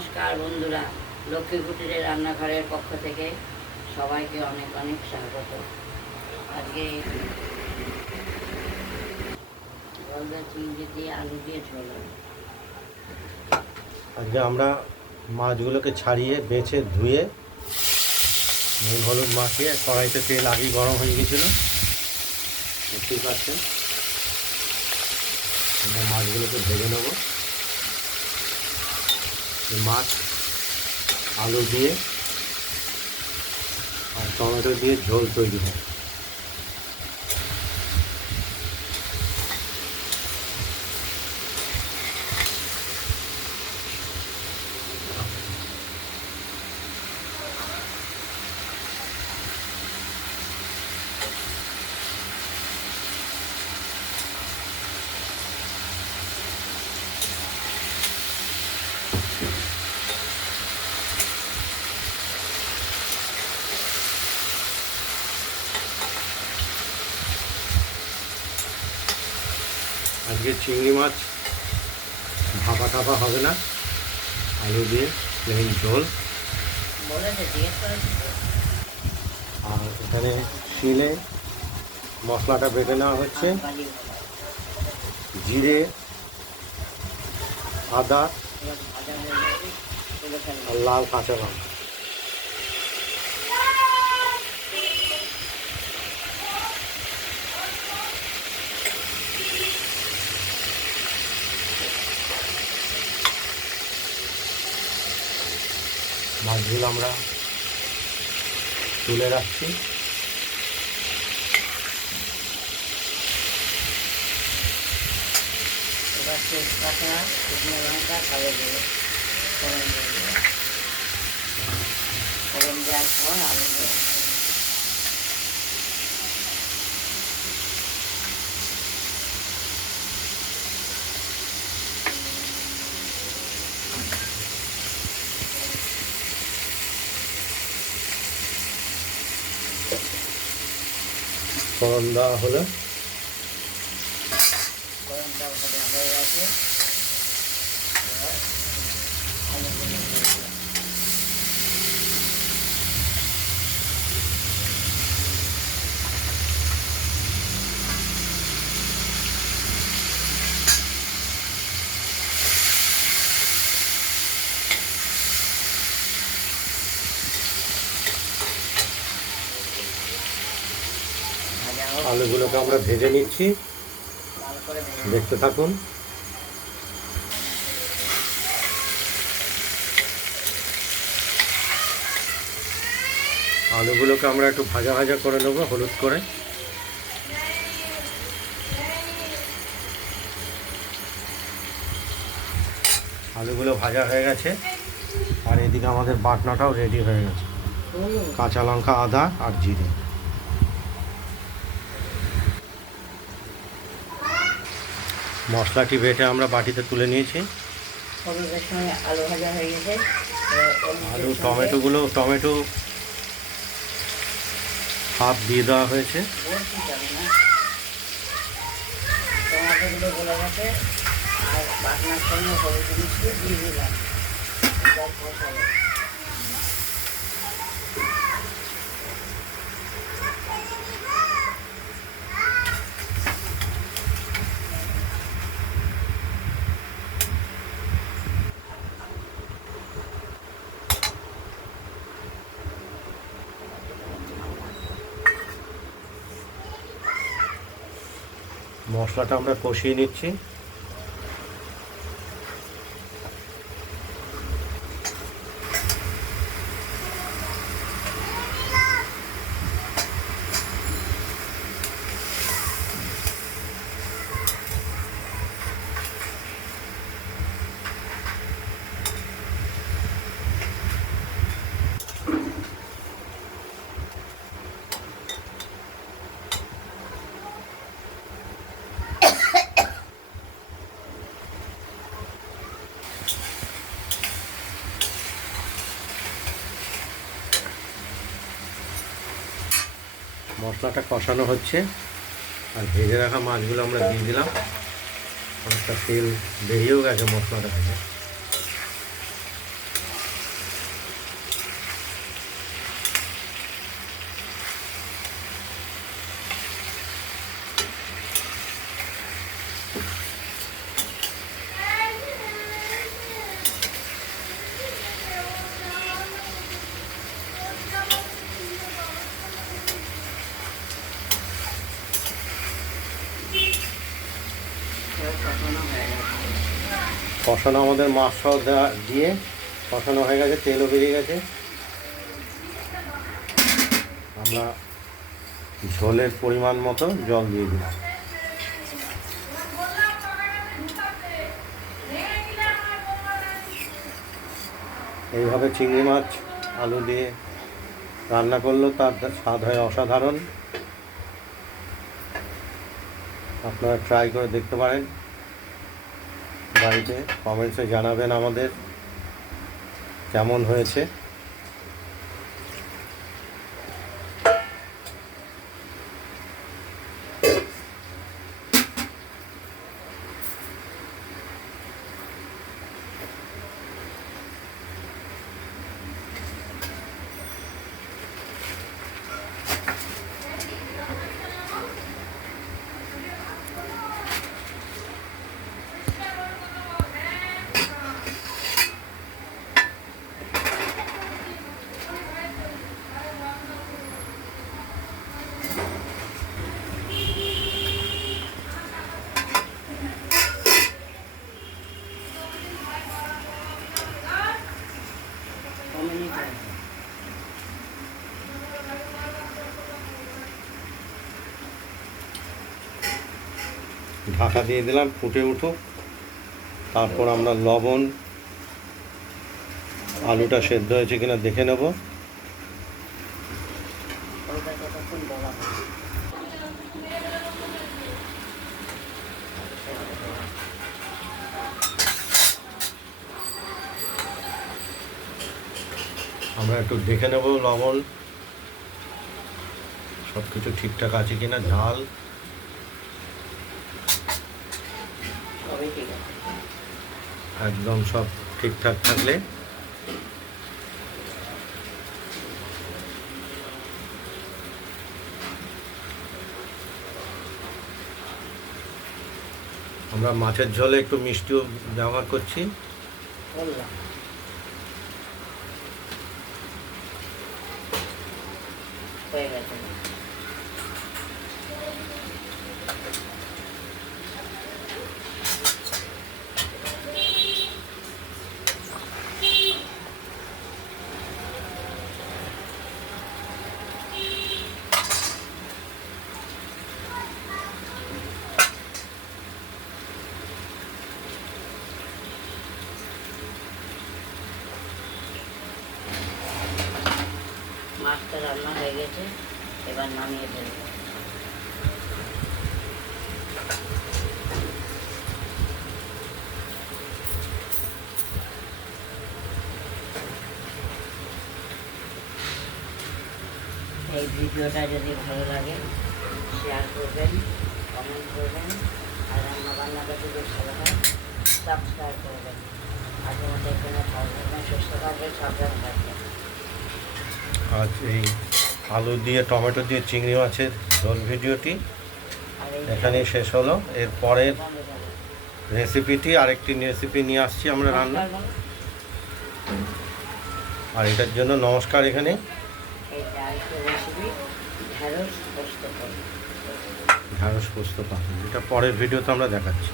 নমস্কার বন্ধুরা, লক্ষ্মী কুটিরের রান্নাঘরের পক্ষ থেকে সবাইকে অনেক অনেক স্বাগত। আজকে গলদা চিংড়ি দিয়ে আলু দিয়ে ঝোল। আজকে আমরা মাছগুলোকে ছাড়িয়ে বেছে ধুয়ে নুন হলুদ মাখিয়ে কড়াইতে তেল আগেই গরম হয়ে গেছিলো, দেখতেই পাচ্ছেন। আমরা মাছগুলোকে ভেজে নেব। মাছ আলু দিয়ে আর টমেটো দিয়ে ঝোল তৈরি হয়। আজকে চিংড়ি মাছ ভাপা টাপা হবে না, আলু দিয়ে প্লেন ঝোল। আর এখানে শিলে মশলাটা বেটে নেওয়া হচ্ছে, জিরে, আদা আর লাল কাঁচা লঙ্কা। মাছগুলো আমরা তুলে রাখছি। এবার তেজপাতা, শুকনো লঙ্কা, কালো জিরে ফোড়ন দিয়ে ফোড়ন দেওয়ার পর আলু দেবো। ফোড়ন দেওয়া হলো, ফোড়নটা ভাজা হয়ে গেছে। এবার আলুগুলো দিয়ে দিলাম। ভাজা হোক, আলুগুলোকে আমরা ভেজে নিচ্ছি, লাল করে ভেজে দেখতে থাকুন। আলুগুলোকে আমরা একটু ভাজা ভাজা করে নেবো হলুদ করে। আলুগুলো ভাজা হয়ে গেছে, আর এদিকে আমাদের বাটনাটাও রেডি হয়ে গেছে। কাঁচা লঙ্কা, আদা আর জিরে। মশলাটি বেটে আমরা বাটিতে তুলে নিয়েছি। হলুদের সঙ্গে আলু ভাজা হয়ে গেছে। আলু টমেটো হাফ দিয়ে দেওয়া হয়েছে। টমাটোগুলো গলে গেছে, আর বাটনার সঙ্গে হলুদ মিশিয়ে দিয়ে দিলাম। মশলাটা আমরা কষিয়ে নিচ্ছি। মশলাটা কষানো হচ্ছে, আর ভেজে রাখা মাছগুলো আমরা দিয়ে দিলাম। অনেকটা তেল বেরিয়েও গেছে মশলাটা থেকে। কষানো আমাদের মাছ সহ দিয়ে কষানো হয়ে গেছে, তেলও বেরিয়ে গেছে। আমরা ঝোলের পরিমাণ মতো জল দিয়ে দিলাম। এইভাবে চিংড়ি মাছ আলু দিয়ে রান্না করলেও তার স্বাদ হয় অসাধারণ। আপনারা ট্রাই করে দেখতে পারেন বাড়িতে, কমেন্টসে জানাবেন আমাদের কেমন হয়েছে। ঢাকা দিয়ে দিলাম, ফুটে উঠুক, তারপর আমরা লবণ, আলুটা সেদ্ধ হয়েছে কিনা দেখে নেব। আমরা একটু দেখে নেব লবণ সব কিছু ঠিকঠাক আছে কিনা, ঝাল একদম সব ঠিকঠাক থাকলে আমরা মাছের ঝোলে একটু মিষ্টিও ব্যবহার করছি। মাছটা রান্না হয়ে গেছে, এবার নামিয়ে ফেলব। এই ভিডিওটা যদি ভালো লাগে শেয়ার করবেন, কমেন্ট করবেন, আর রান্নাবান্নাটা যদি ভালো হয় সাবস্ক্রাইব করবেন। আজকের মতো এখানে ভালো থাকবেন, সুস্থ থাকবেন, সাবধান থাকবেন। আজ এই আলু দিয়ে টমেটো দিয়ে চিংড়ি মাছের ঝোল ভিডিওটি এখানেই শেষ হলো। এর পরের রেসিপিটি আরেকটি রেসিপি নিয়ে আসছি আমরা রান্না, আর এটার জন্য নমস্কার। এখানে ঢ্যাঁড়স পোস্ত পাতা, এটা পরের ভিডিওতে আমরা দেখাচ্ছি।